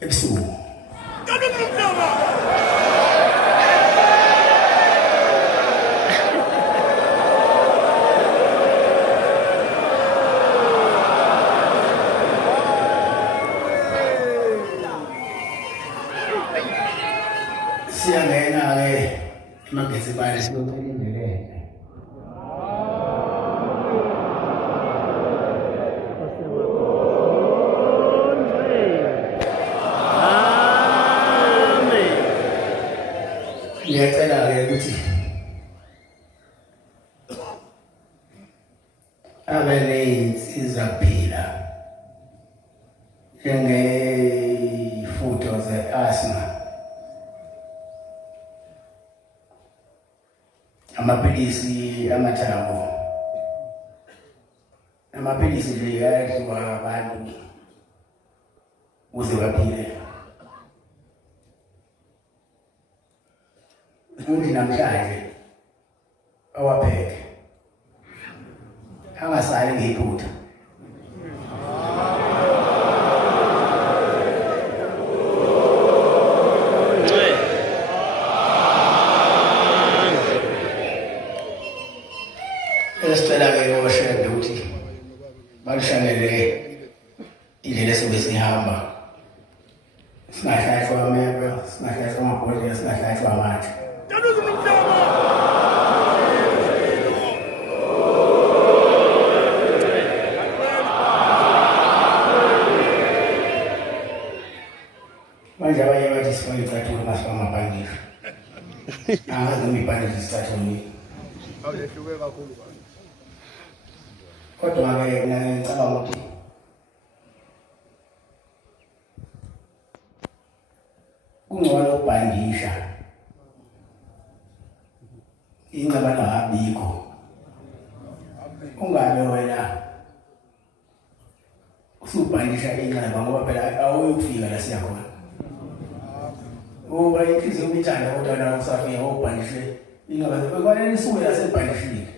ebusuku siyangena-ke emagetsibane siyophela indlelele. Ngiyacela-ke ukuthi abe ney'nsizaphila njengey'futho ze-asthma, amaphilisi amathambo, amaphilisi nje ayadliwa abantu ukuze baphile. Uthi namhlanje awapheke angasali ngephutha. Esicela-ke oshede ukuthi balishanele indlela esobe sihamba, singahlatshwa amehlo, singahlatshwa amabhodlela, singahlatshwa amatshe. Manje abanye bathi sifake icathulo masifake amabhandisha. Angazi noma ibhandisha isicathulo. Awuyehluke kakhulu bani. Kodwa-ke ngicabanga ukuthi kungcono ukubhandisha ingcabano abikho. Ungabe wena usubhandisha ingcaba ngoba phela awuyukufika la siyakhona. Uba inhliziyo umithanda kodwa na usafika ubhandishe ingcaba. Kwanele isuke lasebhandishile.